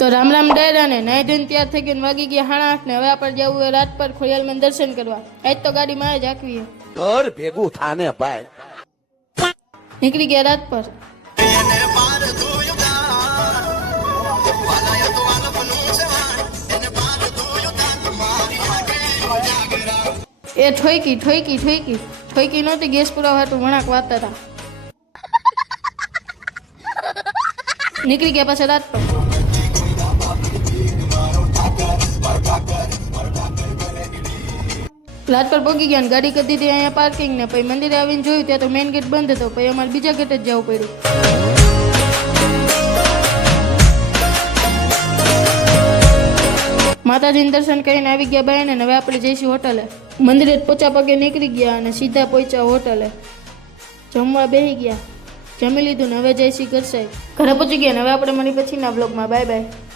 તો રામ રામ ડાયરા ને નાઈ ધોઈને તૈયાર થઈ ગયું વાગી ગયા 8:30 ને હવે આપણે જવું હોય રાત પર ખોડિયાલ માં દર્શન કરવા આજ તો ગાડી માં જ આખવી ઘર ભેગું થાને ભાઈ નીકળી ગયા રાત પર એ ઠોઈકી નહોતી ગેસ પુરાવા હાટું વણાક વાતા હતા નીકળી ગયા પાછા રાત પર રાત પર પહોંચી ગયા ને ગાડી કરી દીધી અહીંયા પાર્કિંગ ને પછી મંદિરે આવીને જોયું ત્યાં તો મેઇન ગેટ બંધ હતો પછી અમારે બીજા ગેટ જ જવું પડ્યું માતાજીને દર્શન કરીને આવી ગયા બાય ને હવે આપણે જઈશું હોટલે મંદિરે પોચા પગે નીકળી ગયા અને સીધા પહોંચ્યા હોટલે જમવા બેસી ગયા જમી લીધું ને હવે જઈશું ઘર સાહેબ ઘરે પહોંચી ગયા ને હવે આપણે મળી પછીના બ્લોગમાં બાય બાય